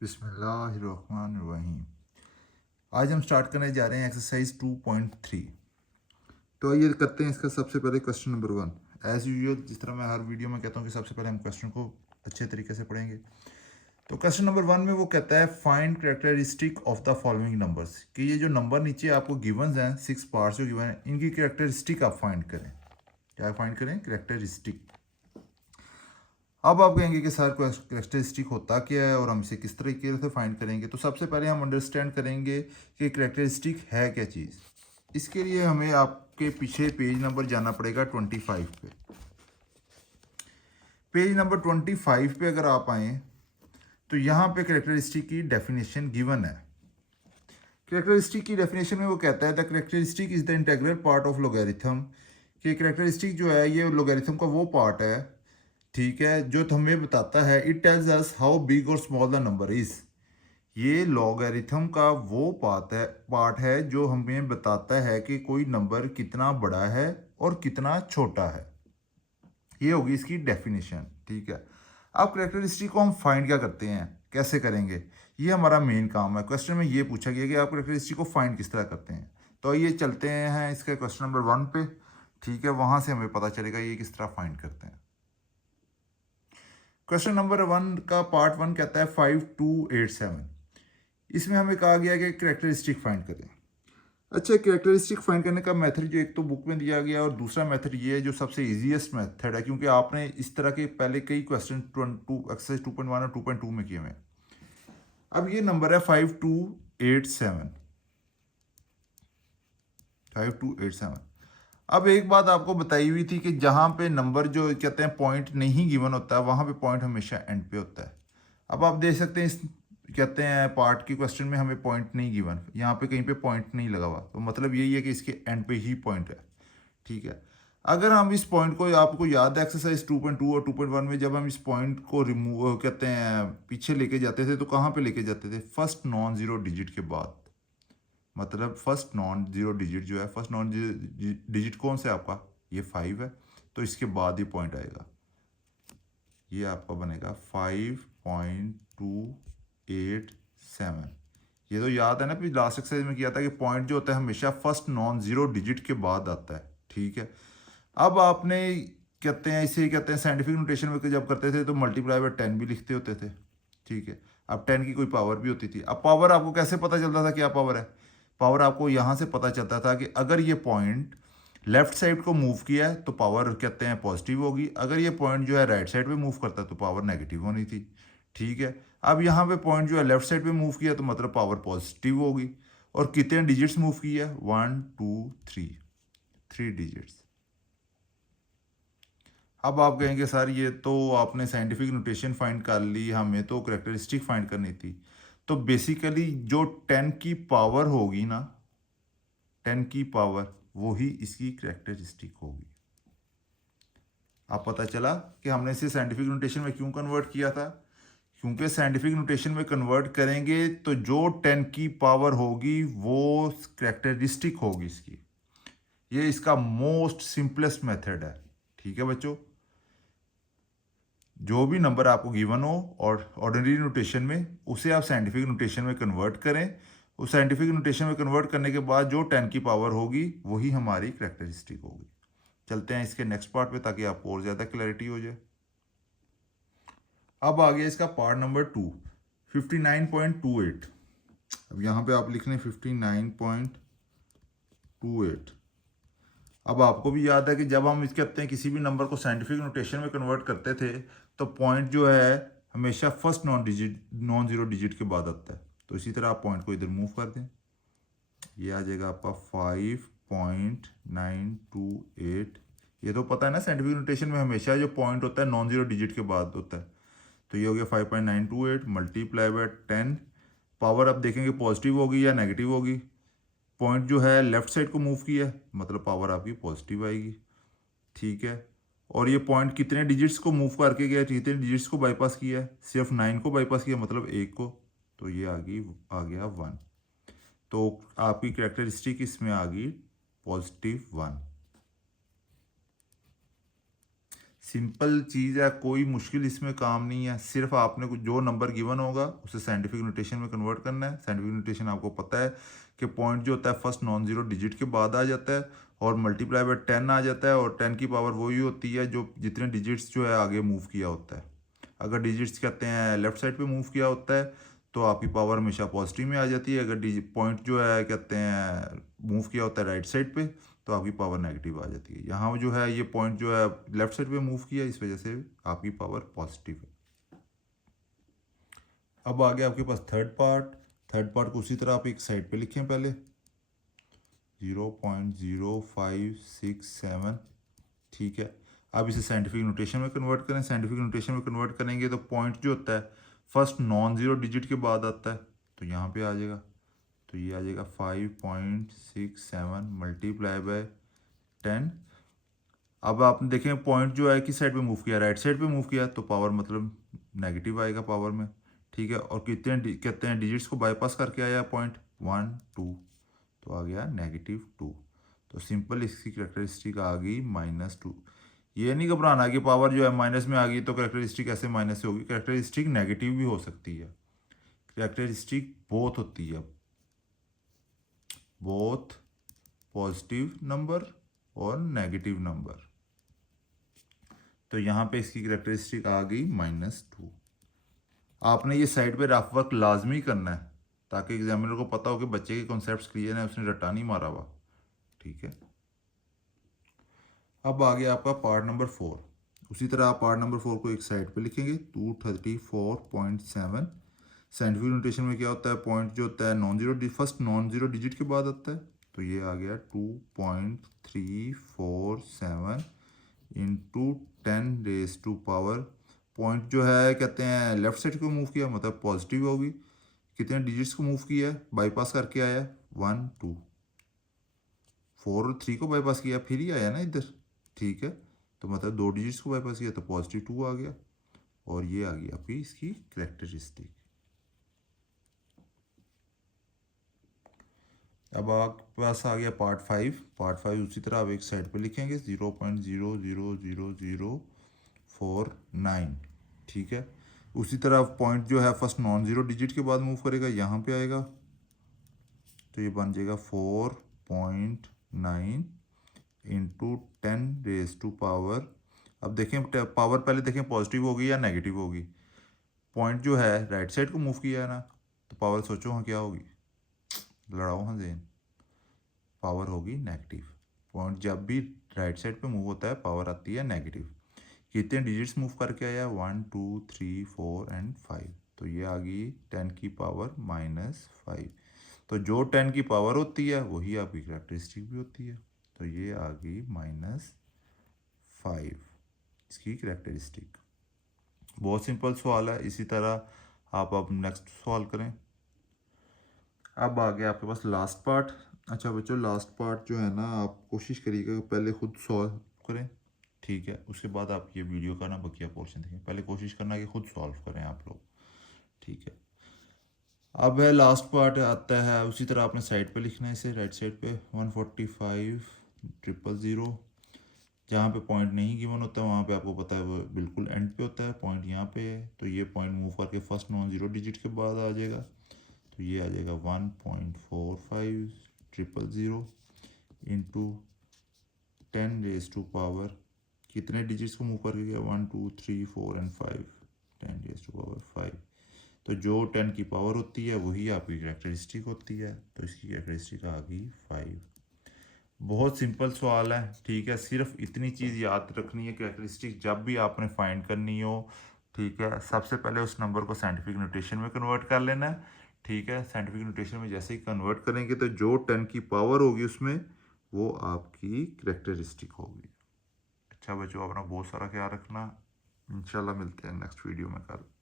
बिस्मिल्लाहिर्रहमानिर्रहीम। आज हम स्टार्ट करने जा रहे हैं एक्सरसाइज 2.3। तो आइए करते हैं इसका सबसे पहले क्वेश्चन नंबर 1। एज यूजुअल जिस तरह मैं हर वीडियो में कहता हूँ कि सबसे पहले हम क्वेश्चन को अच्छे तरीके से पढ़ेंगे। तो क्वेश्चन नंबर 1 में वो कहता है find characteristic of the following numbers, कि ये जो नंबर नीचे आपको गिवंस हैं 6 पार्ट्स जो गिवन हैं इनकी कैरेक्टरिस्टिक आप फाइंड करें। क्या फाइंड करें? कैरेक्टरिस्टिक। अब आप कहेंगे कि सर करेक्टरिस्टिक होता क्या है और हम इसे किस तरीके से फाइंड करेंगे। तो सबसे पहले हम अंडरस्टैंड करेंगे कि करेक्टरिस्टिक है क्या चीज़। इसके लिए हमें आपके पीछे पेज नंबर जाना पड़ेगा 25 पे। पेज नंबर 25 पे अगर आप आए तो यहाँ पे करेक्टरिस्टिक की डेफिनेशन गिवन है। करेक्टरिस्टिक की डेफिनेशन में वो कहता है the characteristic is the integral part of logarithm, कि करेक्टरिस्टिक जो है ये लोगैरिथम का वो पार्ट है, ठीक है, जो हमें बताता है it tells us how big और स्मॉल द नंबर इज। ये लॉगरिथम का वो पार्ट है जो हमें बताता है कि कोई नंबर कितना बड़ा है और कितना छोटा है। ये होगी इसकी डेफिनेशन, ठीक है। अब करेक्टरिस्टिक को हम फाइंड क्या करते हैं, कैसे करेंगे, ये हमारा मेन काम है। क्वेश्चन में ये पूछा गया कि आप करेक्टरिस्टिक को फाइंड किस तरह करते हैं। तो ये चलते हैं इसके क्वेश्चन नंबर 1 पे, ठीक है, वहां से हमें पता चलेगा ये किस तरह फाइंड करते हैं। क्वेश्चन नंबर 1 का पार्ट 1 कहता है 5287। इसमें हमें कहा गया कि कैरेक्टरिस्टिक फाइंड करें। अच्छा, कैरेक्टरिस्टिक फाइंड करने का मेथड जो एक तो बुक में दिया गया और दूसरा मेथड ये है जो सबसे इजीएस्ट मेथड है, क्योंकि आपने इस तरह के पहले कई क्वेश्चन एक्सरसाइज 2.1 और 2.2 में किए हुए हैं। अब ये नंबर है 5287। 5287। अब एक बात आपको बताई हुई थी कि जहाँ पे नंबर जो कहते हैं पॉइंट नहीं गिवन होता है वहाँ पे पॉइंट हमेशा एंड पे होता है। अब आप देख सकते हैं इस कहते हैं पार्ट की क्वेश्चन में हमें पॉइंट नहीं गिवन, यहाँ पे कहीं पे पॉइंट नहीं लगा हुआ, तो मतलब यही है कि इसके एंड पे ही पॉइंट है, ठीक है। अगर हम इस पॉइंट को, आपको याद है एक्सरसाइज 2.2 और 2.1 में जब हम इस पॉइंट को रिमूव कहते हैं पीछे लेके जाते थे तो कहाँ पे लेके जाते थे? फर्स्ट नॉन जीरो डिजिट के बाद। मतलब फर्स्ट नॉन जीरो डिजिट जो है, फर्स्ट नॉन डिजिट कौन सा है आपका? ये 5 है, तो इसके बाद ही पॉइंट आएगा। ये आपका बनेगा 5.287। ये तो याद है ना, फिर लास्ट एक्सरसाइज में किया था कि पॉइंट जो होता है हमेशा फर्स्ट नॉन जीरो डिजिट के बाद आता है, ठीक है। अब आपने कहते हैं इसे कहते हैं साइंटिफिक नोटेशन में जब करते थे तो मल्टीप्लाई बाय 10 भी लिखते होते थे, ठीक है। अब 10 की कोई पावर भी होती थी। अब पावर आपको कैसे पता चलता था क्या पावर है? पावर आपको यहाँ से पता चलता था कि अगर ये पॉइंट लेफ्ट साइड को मूव किया है तो पावर कहते हैं पॉजिटिव होगी, अगर ये पॉइंट जो है राइट साइड पे मूव करता है तो पावर नेगेटिव होनी थी, ठीक है। अब यहाँ पे पॉइंट जो है लेफ्ट साइड पे मूव किया तो मतलब पावर पॉजिटिव होगी। और कितने डिजिट्स मूव किया है? 1 2 3, 3 डिजिट्स। अब आप कहेंगे सर ये तो आपने साइंटिफिक नोटेशन फाइंड कर ली, हमें तो करेक्टरिस्टिक फाइंड करनी थी। तो बेसिकली जो 10 की पावर होगी ना, 10 की पावर वो ही इसकी करेक्टरिस्टिक होगी। आप पता चला कि हमने इसे साइंटिफिक नोटेशन में क्यों कन्वर्ट किया था, क्योंकि साइंटिफिक नोटेशन में कन्वर्ट करेंगे तो जो 10 की पावर होगी वो करेक्टरिस्टिक होगी इसकी। ये इसका मोस्ट सिंपलेस्ट मेथड है, ठीक है बच्चों। जो भी नंबर आपको गिवन हो और ऑर्डिनरी नोटेशन में उसे आप साइंटिफिक नोटेशन में कन्वर्ट करें। उस साइंटिफिक नोटेशन में कन्वर्ट करने के बाद जो 10 की पावर होगी वही हमारी करेक्टरिस्टिक होगी। चलते हैं इसके नेक्स्ट पार्ट पे ताकि आपको और ज़्यादा क्लैरिटी हो जाए। अब आ गया इसका पार्ट नंबर 2, 59.28। अब यहाँ पे आप लिख लें 59.28। अब आपको भी याद है कि जब हम इस कहते हैं किसी भी नंबर को साइंटिफिक नोटेशन में कन्वर्ट करते थे तो पॉइंट जो है हमेशा फर्स्ट नॉन जीरो डिजिट के बाद आता है। तो इसी तरह आप पॉइंट को इधर मूव कर दें, ये आ जाएगा आपका 5.928। ये तो पता है ना साइंटिफिक नोटेशन में हमेशा जो पॉइंट होता है नॉन जीरो डिजिट के बाद होता है। तो ये हो गया 5.928 मल्टीप्लाई बाय 10। पावर अब देखेंगे पॉजिटिव होगी या नेगेटिव होगी। पॉइंट जो है लेफ्ट साइड को मूव किया मतलब पावर आपकी पॉजिटिव आएगी, ठीक है। और ये पॉइंट कितने डिजिट्स को मूव करके गया, कितने डिजिट्स को बाईपास किया है? सिर्फ 9 को बाईपास किया, मतलब 1 को। तो ये आ गया 1। तो आपकी कैरेक्टरिस्टिक इसमें आ गई +1। सिंपल चीज़ है, कोई मुश्किल इसमें काम नहीं है। सिर्फ आपने जो नंबर गिवन होगा उसे साइंटिफिक नोटेशन में कन्वर्ट करना है। साइंटिफिक नोटेशन आपको पता है कि पॉइंट जो होता है फर्स्ट नॉन ज़ीरो डिजिट के बाद आ जाता है और मल्टीप्लाई बाय 10 आ जाता है, और 10 की पावर वही होती है जो जितने डिजिट्स जो है आगे मूव किया होता है। अगर डिजिट्स कहते हैं लेफ्ट साइड पे मूव किया होता है तो आपकी पावर हमेशा पॉजिटिव में आ जाती है। अगर पॉइंट जो है कहते हैं मूव किया होता है राइट साइड पे तो आपकी पावर नेगेटिव आ जाती है। यहाँ जो है ये पॉइंट जो है लेफ्ट साइड पे मूव किया, इस वजह से आपकी पावर पॉजिटिव है। अब आगे आपके पास थर्ड पार्ट। थर्ड पार्ट को उसी तरह आप एक साइड पे लिखें पहले 0.0567, ठीक है। अब इसे साइंटिफिक नोटेशन में कन्वर्ट करें। साइंटिफिक नोटेशन में कन्वर्ट करेंगे तो पॉइंट जो होता है फर्स्ट नॉन ज़ीरो डिजिट के बाद आता है, तो यहाँ पे आ जाएगा, तो ये आ जाएगा 5.67 मल्टीप्लाई बाय 10। अब आपने देखें पॉइंट जो है किस साइड पे मूव किया, राइट साइड पे मूव किया, तो पावर मतलब नेगेटिव आएगा पावर में, ठीक है। और कितने कहते हैं डिजिट्स को बाईपास करके आया पॉइंट 1 2, तो आ गया -2। तो सिंपल इसकी करेक्टरिस्टिक आ गई -2। ये नहीं घबराना कि पावर जो है माइनस में आ गई तो करेक्टरिस्टिक ऐसे माइनस से होगी। करेक्टरिस्टिक नेगेटिव भी हो सकती है। करेक्टरिस्टिक बोथ होती है, बोथ पॉजिटिव नंबर और नेगेटिव नंबर। तो यहाँ पे इसकी करेक्टरिस्टिक आ गई -2। आपने ये साइड पे रफ वर्क लाजमी करना है ताकि एग्जामिनर को पता हो कि बच्चे के कॉन्सेप्ट्स क्लियर हैं, उसने रट्टा नहीं मारा हुआ, ठीक है। अब आ गया आपका पार्ट नंबर 4। उसी तरह आप पार्ट नंबर 4 को एक साइड पे लिखेंगे 234.7। साइंटिफिक नोटेशन में क्या होता है, पॉइंट जो होता है non zero first non zero digit के बाद आता है, तो ये आ गया 2.347 इंटू 10⁻⁴। पॉइंट जो है कहते हैं लेफ्ट साइड को मूव किया, मतलब पॉजिटिव होगी। कितने डिजिट्स को मूव किया है, बाईपास करके आया 1 2, 4 और 3 को बाईपास किया फिर ही आया ना इधर, ठीक है। तो मतलब 2 डिजिट्स को बाईपास किया तो +2 आ गया, और ये आ गई आपकी इसकी करेक्टरिस्टिक। अब आपके पास आ गया पार्ट 5। पार्ट 5 उसी तरह आप एक साइड पे लिखेंगे 0.0000049, ठीक है। उसी तरह पॉइंट जो है फर्स्ट नॉन ज़ीरो डिजिट के बाद मूव करेगा, यहाँ पे आएगा, तो ये बन जाएगा 4.9 इंटू 10⁻⁴। अब देखें पावर पहले देखें पॉजिटिव होगी या नेगेटिव होगी। पॉइंट जो है राइट साइड को मूव किया है ना, तो पावर सोचो हाँ क्या होगी, लड़ाओ हाँ जेन, पावर होगी नेगेटिव। पॉइंट जब भी राइट साइड पे मूव होता है पावर आती है नेगेटिव। कितने डिजिट्स मूव करके आया 1 2 3 4 एंड 5, तो ये आ गई 10 की पावर -5। तो जो 10 की पावर होती है वही आपकी करेक्टरिस्टिक भी होती है, तो ये आ गई -5 इसकी करेक्टरिस्टिक। बहुत सिंपल सवाल है। इसी तरह आप अब नेक्स्ट सवाल करें। अब आ गया आपके पास लास्ट पार्ट। अच्छा बच्चों, लास्ट पार्ट जो है ना आप कोशिश करिएगा पहले खुद सॉल्व करें, ठीक है। उसके बाद आप ये वीडियो का ना बकिया पोर्शन देखें। पहले कोशिश करना कि खुद सॉल्व करें आप लोग, ठीक है। अब है लास्ट पार्ट आता है, उसी तरह आपने साइड पे लिखना है इसे, राइट साइड पे 145,000। जहाँ पे पॉइंट नहीं गिवन होता है वहाँ पे आपको पता है वो बिल्कुल एंड पे होता है, पॉइंट यहाँ पे है, तो ये पॉइंट मूव करके फर्स्ट नॉन ज़ीरो डिजिट के बाद आ जाएगा, तो ये आ जाएगा 1.45,000 इंटू 10⁻⁴ कितने डिजिट्स को मूव करके गया 1 2 3 4 एंड 5, 10⁻⁵। तो जो 10 की पावर होती है वही आपकी करेक्टरिस्टिक होती है, तो इसकी करेक्टरिस्टिक आ गई 5। बहुत सिंपल सवाल है, ठीक है। सिर्फ इतनी चीज़ याद रखनी है, करेक्टरिस्टिक जब भी आपने फाइंड करनी हो, ठीक है, सबसे पहले उस नंबर को साइंटिफिक नोटेशन में कन्वर्ट कर लेना है, ठीक है। साइंटिफिक नोटेशन में जैसे ही कन्वर्ट करेंगे तो जो 10 की पावर होगी उसमें वो आपकी करेक्टरिस्टिक होगी। अच्छा बच्चों, अपना बहुत सारा ख्याल रखना। इंशाल्लाह मिलते हैं नेक्स्ट वीडियो में कल।